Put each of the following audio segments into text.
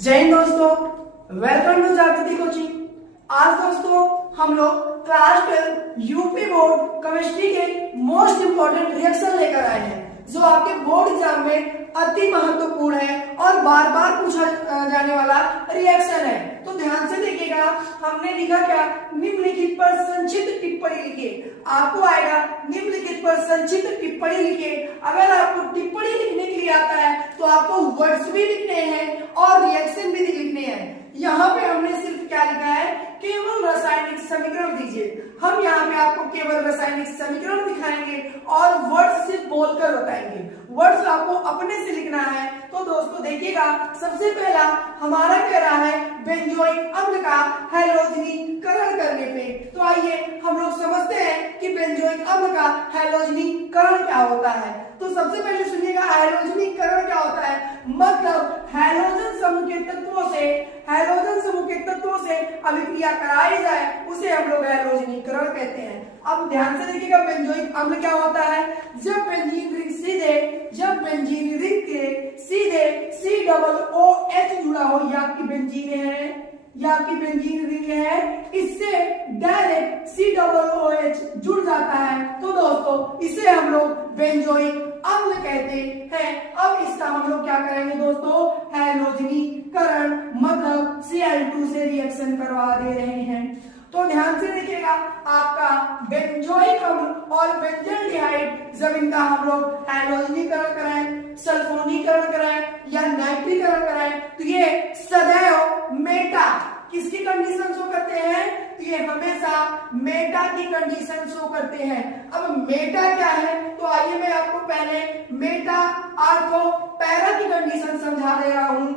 जय हिंद दोस्तों, welcome to जागृति कोचिंग। आज दोस्तों हम लोग क्लास 12 यूपी बोर्ड केमिस्ट्री के मोस्ट इंपोर्टेंट रिएक्शन लेकर आए हैं जो आपके बोर्ड एग्जाम में अति महत्वपूर्ण है और बार बार पूछा जाने वाला रिएक्शन है। तो ध्यान से देखिएगा, हमने लिखा क्या, निम्नलिखित पर संक्षिप्त टिप्पणी लिखिए। आपको आएगा निम्नलिखित पर संक्षिप्त टिप्पणी लिखिए। अगर आपको टिप्पणी लिखने के लिए आता है तो आपको वर्ड्स भी लिखने हैं और रिएक्शन भी लिखने हैं। यहाँ पे हमने सिर्फ क्या लिखा है, केवल रासायनिक समीकरण दीजिए। हम यहाँ पे आपको केवल रासायनिक समीकरण दिखाएंगे और वर्ड्स सिर्फ बोलकर बताएंगे। वर्ड्स आपको अपने से लिखना है। तो दोस्तों देखिएगा, सबसे पहला हमारा कह रहा है बेंजोइक अम्ल का हैलोजनीकरण करने पे। तो आइए हम लोग समझते हैं कि बेंजोइक अम्ल का हैलोजनीकरण क्या होता है। तो सबसे पहले सुनिएगा, हैलोजनीकरण क्या होता है, मतलब हैलोजन समूह के तत्वों से अभिक्रिया कराई जाए उसे हम लोग हैलोजनीकरण कहते हैं। अब ध्यान से देखिएगा, बेंजोइक अम्ल क्या होता है, जब बेंजीन रिंग के सीधे COOH जुड़ा हो, या आपकी बेंजीन रिंग है, इससे डायरेक्ट COOH जुड़ जाता है तो दोस्तों इसे हम लोग बेंजोइक अम्ल कहते हैं। अब इसका हम लोग क्या करेंगे दोस्तों, हैलोजनीकरण, मतलब Cl2 से रिएक्शन करवा दे रहे हैं। तो ध्यान से देखिएगा, आपका बेंजोइक अम्ल और बेंजल्डिहाइड जब इनका हम लोग हैलोजनीकरण कराएं, सल्फोनीकरण कराएं या नाइट्रीकरण कराएं तो ये सदैव मेटा किसकी कंडीशन शो करते हैं, तो ये हमेशा मेटा की कंडीशन शो करते हैं। अब मेटा क्या है, तो आइए मैं आपको पहले मेटा आर्थो पैरा की कंडीशन समझा दे रहा हूं।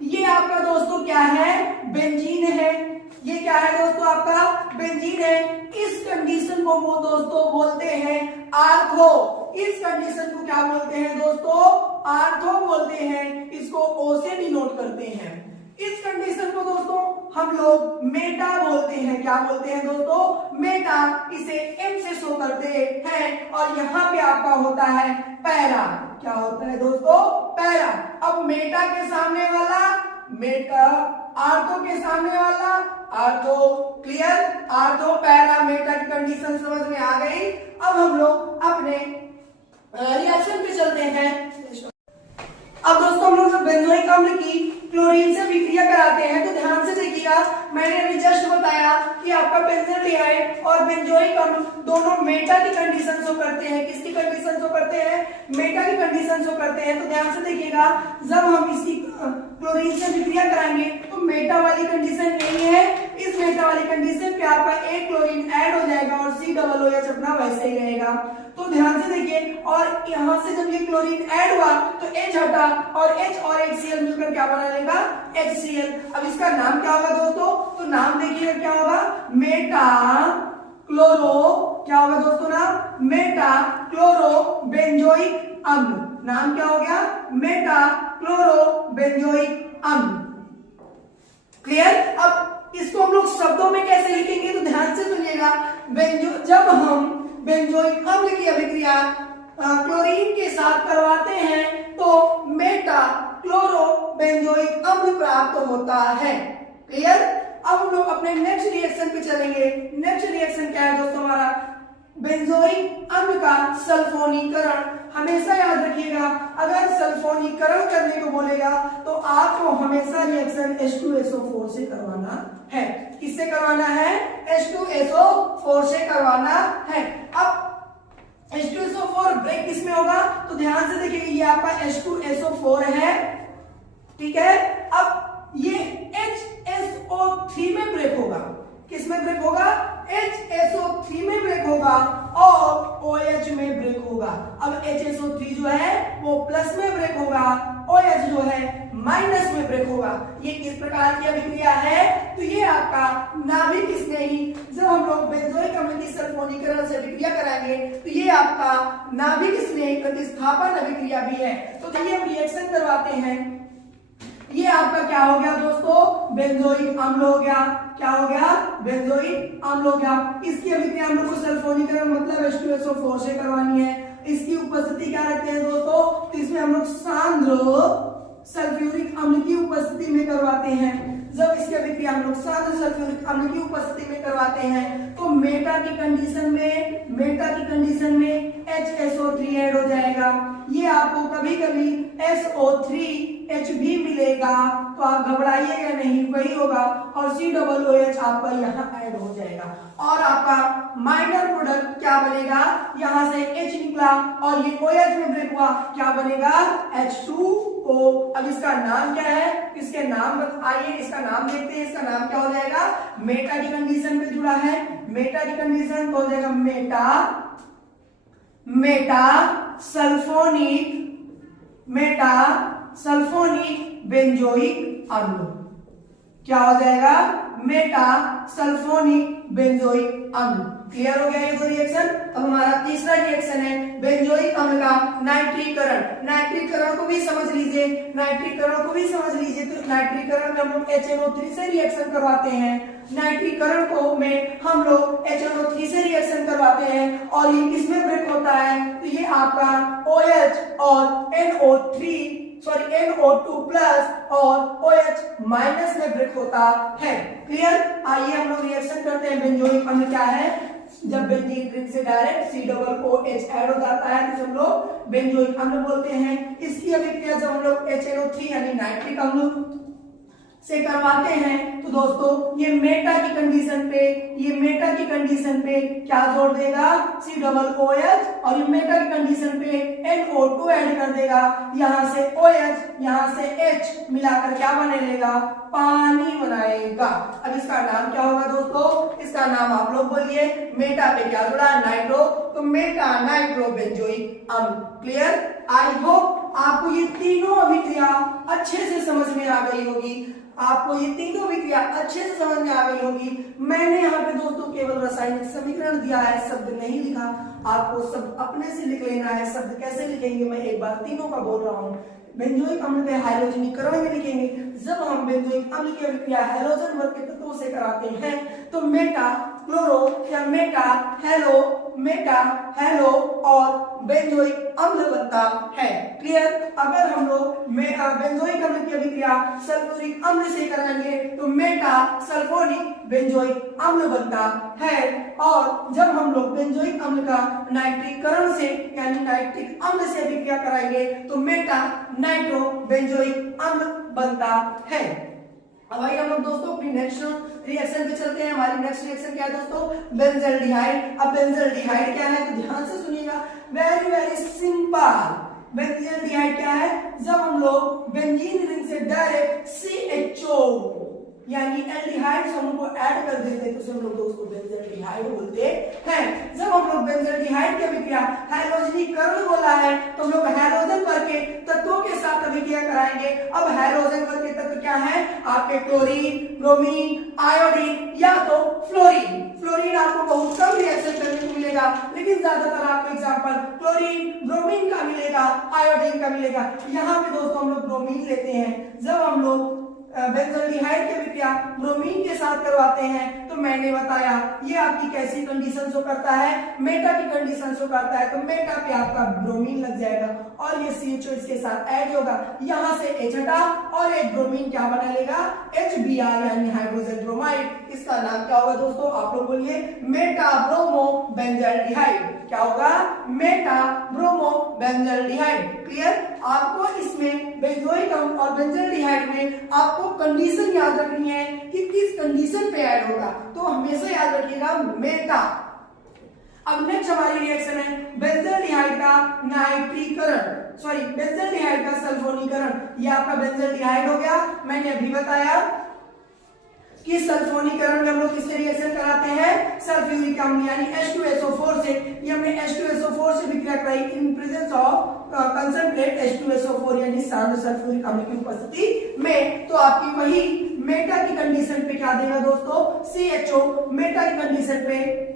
ये आपका दोस्तों क्या है, बेंजीन है। ये क्या है दोस्तों, आपका बेंजीन है। इस कंडीशन को वो दोस्तों बोलते हैं आर्थो। इस कंडीशन को क्या बोलते हैं दोस्तों, आर्थो बोलते हैं। इसको ओ से डिनोट करते हैं। इस कंडीशन को दोस्तों हम लोग मेटा बोलते हैं। क्या बोलते हैं दोस्तों, मेटा। इसे एम से शो करते हैं और यहाँ पे आपका होता है पैरा। क्या होता है दोस्तों, पैरा। अब मेटा के सामने वाला मेटा, आर्थो के सामने वाला ortho. Clear, ortho para Meta की कंडीशन समझ में आ गई। अब हम लोग अपने रिएक्शन पे चलते हैं। अब दोस्तों हम लोग बेंजोइक अम्ल की क्लोरीन से विक्रिया कराते हैं। तो ध्यान से देखिएगा, मैंने अभी जस्ट बताया कि आपका बेंजल्डिहाइड और बेंजोइक अम्ल दोनों मेटा की कंडीशन शो करते हैं। किसकी कंडीशन शो करते हैं, मेटा की कंडीशन शो करते हैं। तो ध्यान से देखिएगा, जब हम इसकी क्लोरीन से विक्रिया कराएंगे तो मेटा वाली कंडीशन नहीं है। इस मेटा वाली कंडीशन पे आपका एक क्लोरीन ऐड हो जाएगा और COOH अपना वैसे ही रहेगा। तो ध्यान से देखिए, और यहाँ से जब ये क्लोरीन ऐड हुआ तो H हटा और H और HCl मिलकर क्या बना लेगा, HCl। अब इसका नाम क्या होगा दोस्तों, तो नाम देखिएगा क्या होगा, मेटा क्लोरो। क्या होगा दोस्तों नाम, मेटा क्लोरो बेंजोइक अम्ल। नाम क्या हो गया, मेटा क्लोरो बेंजोइक अम्ल। क्लियर। अब इसको हम लोग शब्दों में कैसे लिखेंगे, तो ध्यान से सुनिएगा, जब हम बेंजोइक अम्ल की अभिक्रिया क्लोरीन के साथ करवाते हैं तो मेटा क्लोरो बेंजोइक अम्ल प्राप्त होता है। क्लियर। अब हम लोग अपने नेक्स्ट रिएक्शन पे चलेंगे। नेक्स्ट रिएक्शन क्या है दोस्तों हमारा, बेंजोइक अम्ल का सल्फोनीकरण। हमेशा याद रखिएगा, अगर सल्फोनीकरण करने को बोलेगा तो आपको हमेशा रिएक्शन H2SO4 से करवाना है। किससे करवाना है, H2SO4 से करवाना है। अब H2SO4 ब्रेक किसमें होगा, तो ध्यान से देखिए, ये आपका H2SO4 है, ठीक है। अब ये HSO3 में ब्रेक होगा। किसमें ब्रेक होगा, HSO3 में ब्रेक होगा और OH में ब्रेक होगा। अब HSO3 जो है वो प्लस में ब्रेक होगा, OH जो है माइनस में ब्रेक होगा। ये किस प्रकार की अभिक्रिया है, तो ये आपका नाभिक स्नेही, जब हम लोग बेंजोइक अम्ल की सल्फोनीकरण से अभिक्रिया कराएंगे तो ये आपका नाभिक स्नेही प्रतिस्थापन अभिक्रिया भी है। तो चलिए हम रिएक्शन करवाते हैं। ये आपका क्या हो गया दोस्तों, बेंजोइक अम्ल हो गया। क्या हो गया, बेंजोइक अम्ल हो गया। इसकी अभिक्रिया हम लोग को सल्फोनीकरण मतलब H2SO4 से करवानी है। इसकी उपस्थिति क्या रखते हैं दोस्तों, तो इसमें हम लोग सांद्र सल्फ्यूरिक अम्ल की उपस्थिति में करवाते हैं, जब इसकी अभिक्रिया हम लोग सादे सल्फ्यूरिक अम्ल की उपस्थिति में करवाते हैं तो मेटा की कंडीशन में HSO3 ऐड हो जाएगा। ये आपको कभी कभी SO3H भी मिलेगा तो आप घबराइएगा नहीं, वही होगा और COOH आपका यहाँ ऐड हो जाएगा और आपका माइनर प्रोडक्ट क्या बनेगा, यहाँ से H निकला और ये OH में ब्रेक हुआ, क्या बनेगा H2O। अब इसका नाम क्या है, इसके नाम आइए इसका नाम देखते हैं, इसका नाम क्या हो जाएगा, मेटा की कंडीशन पे जुड़ा है, मेटा की कंडीशन तो हो जाएगा मेटा सल्फोनिक बेंजोइक अम्ल। क्या हो जाएगा, मेटा सल्फोनिक बेंजोइक अम्ल। क्लियर हो गया ये दो रिएक्शन। अब हमारा तीसरा रिएक्शन है बेंजोइक अम्ल का नाइट्रीकरण। नाइट्रीकरण को भी समझ लीजिए, तो नाइट्रीकरण में हम लोग HNO3 से रिएक्शन करवाते हैं, नाइट्रीकरण को में हम लोग HNO3 से रिएक्शन करवाते हैं और ये किसमें ब्रेक होता है, तो ये आपका OH और NO2 प्लस और OH माइनस में ब्रेक होता है। क्लियर। आइए हम लोग रिएक्शन करते हैं। बेंजोइक अम्ल क्या है, जब बेंजीन रिंग से डायरेक्ट COOH ऐड हो जाता है तो हम लोग बेंजोइक अम्ल बोलते हैं। इसकी अभिक्रिया जब हम लोग HNO3 यानी नाइट्रिक अम्ल से करवाते हैं तो दोस्तों ये मेटा की कंडीशन पे क्या जोड़ देगा, COOH और ये मेटा की कंडीशन पे NO2 ऐड कर देगा, यहाँ से OH यहाँ से H मिलाकर क्या बना लेगा, पानी बनाएगा। अब इसका नाम क्या होगा दोस्तों, इसका नाम आप लोग बोलिए, मेटा पे क्या जुड़ा, नाइट्रो, तो मेटा नाइट्रो बेंजोइक अम्ल। क्लियर। आई होप आपको ये तीनों अभिक्रिया अच्छे से समझ में आ गई होगी, मैंने यहाँ पे दोस्तों केवल रासायनिक समीकरण दिया है, शब्द नहीं लिखा, आपको सब अपने से लिख लेना है। शब्द कैसे लिखेंगे मैं एक बार तीनों का बोल रहा हूँ। बेंजोइक अम्ल के हाइड्रोजनीकरण में लिखेंगे, जब हम बेंजोइक अम्ल की अभिक्रिया हैलोजन वर्ग के तत्वों से कराते हैं तो मेटा क्लोरो या मेटा हेलो और बेंजोइक अम्ल बनता है। क्लियर। अगर हम लोग बेंजोइक अम्ल की अभिक्रिया सल्फ्यूरिक अम्ल से कराएंगे तो मेटा सल्फोनिक बेंजोइक अम्ल बनता है और जब हम लोग बेंजोइक अम्ल का नाइट्रीकरण से यानी नाइट्रिक अम्ल से अभिक्रिया कराएंगे तो मेटा नाइट्रो बेंजोइक अम्ल बनता है। अब आइए हम लोग दोस्तों अपनी नेक्स्ट रिएक्शन पे चलते हैं। हमारी नेक्स्ट रिएक्शन क्या है दोस्तों, बेंजल्डिहाइड। अब बेंजल्डिहाइड क्या है तो ध्यान से सुनिएगा, वेरी सिंपल। बेंजल्डिहाइड क्या है, जब हम लोग बेंजीन रिंग से डायरेक्ट CHO यानी एल्डिहाइड समूह को ऐड कर देते हैं तो हम लोग दोस्तों बेंजल्डिहाइड बोलते हैं। जब हम लोग बेंजल्डिहाइड की अभिक्रिया हैलोजनीकरण बोला है तो हम लोग हैलोजन वर्ग के तत्वों के साथ अभिक्रिया कराएंगे। अब हैलोजन वर्ग के तत्व क्या है, आपके क्लोरीन, ब्रोमीन, आयोडीन या तो फ्लोरीन। फ्लोरीन आपको बहुत कम रिएक्शन करने को मिलेगा, लेकिन ज्यादातर आपको एग्जांपल क्लोरीन, ब्रोमीन का मिलेगा, आयोडीन का मिलेगा। यहाँ पे दोस्तों हम लोग ब्रोमीन लेते हैं। जब हम लोग बेंजल्डिहाइड की अभिक्रिया ब्रोमीन के साथ करवाते हैं तो मैंने बताया ये आपकी कैसी कंडीशन शो करता है, मेटा की कंडीशन शो करता है। तो मेटा पे आपका ब्रोमीन लग जाएगा और ये CHO इसके साथ ऐड होगा, यहाँ से H हटा और एक ब्रोमीन क्या बना लेगा, HBr यानी हाइड्रोजन ब्रोमाइड। इसका नाम क्या होगा दोस्तों, आप लोग बोलिए, मेटा ब्रोमो बेंजल्डिहाइड। क्या होगा, मेटा ब्रोमो बेंजल्डिहाइड। क्लियर। आपको इसमें बेंजोइक अम्ल और बेंजल्डिहाइड में आपको कंडीशन याद रखनी है कि किस कंडीशन पे ऐड होगा, तो हमेशा याद रखिएगा मेटा। अब नेक्स्ट हमारी रिएक्शन है बेंजल्डिहाइड का नाइट्रीकरण, बेंजल्डिहाइड का सल्फोनीकरण। ये आपका बेंजल्डिहाइड हो गया। मैंने अभी बताया कि सल्फोनीकरण में हम लोग किससे रिएक्शन कराते हैं, सल्फ्यूरिक अम्ल यानी H2SO4 से। ये हमने H2SO4 से विक्रिया कराई in presence of concentrate H2SO4 यानी सांद्र सल्फ्यूरिक अम्ल की उपस्थिति में। तो आपकी वही मेटा की कंडीशन पे क्या देगा दोस्तों, CHO, मेटा की कंडीशन पे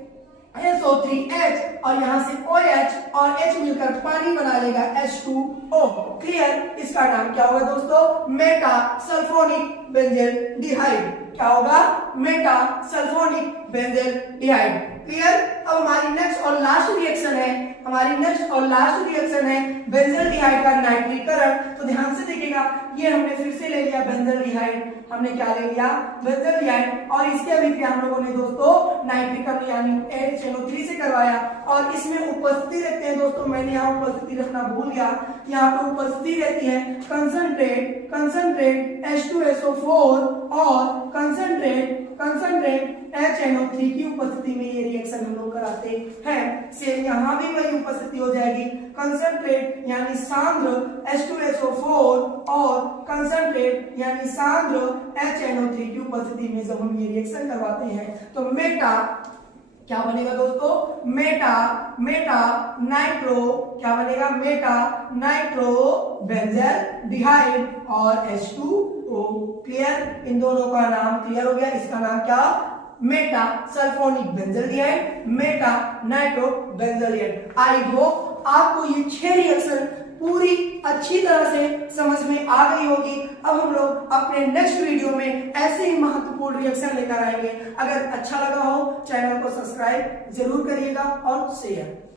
SO3H और यहाँ से OH और H मिलकर पानी बना लेगा H2O। क्लियर। इसका नाम क्या होगा दोस्तों, मेटा सल्फोनिक बेंजल्डिहाइड। क्या होगा, मेटा सल्फोनिक बेंजल्डिहाइड। क्लियर। अब हमारी नेक्स्ट और लास्ट रिएक्शन है हमारी नेक्स्ट और लास्ट रिएक्शन है बेंजल्डिहाइड का नाइट्रीकरण। तो ध्यान से देखिएगा, ये हमने फिर से ले लिया बेंजल्डिहाइड, हमने क्या ले लिया बेंजल्डिहाइड, और इसके अभिक्रिया हम लोगों ने दोस्तों नाइट्रिकम यानी NHNO3 से करवाया। और इसमें उपस्थिति रखते हैं दोस्तों, मैंने यहाँ उपस्थिति रखना भूल गया, यहाँ पे उपस्थिति रहती है कंसंट्रेट H2SO4 और कंसंट्रेट HNO3 की उपस्थिति में ये रिएक्शन हम लोग कराते हैं। सेम यहाँ भी वही उपस्थिति हो जाएगी, कंसंट्रेट यानी सांद्र H2SO4 और कंसंट्रेट यानी सांद्र HNO3 की उपस्थिति में जब हम ये रिएक्शन करवाते हैं तो मेटा क्या बनेगा दोस्तों, मेटा नाइट्रो क्या बनेगा, मेटा नाइट्रो बेंजल्डिहाइड और H2O। क्लियर, इन दोनों का नाम क्लियर हो गया। इसका नाम क्या, Meta sulphonic benzaldehyde, Meta nitro benzaldehyde. I hope आपको ये 6 रिएक्शन पूरी अच्छी तरह से समझ में आ गई होगी। अब हम लोग अपने नेक्स्ट वीडियो में ऐसे ही महत्वपूर्ण रिएक्शन लेकर आएंगे। अगर अच्छा लगा हो चैनल को सब्सक्राइब जरूर करिएगा और शेयर।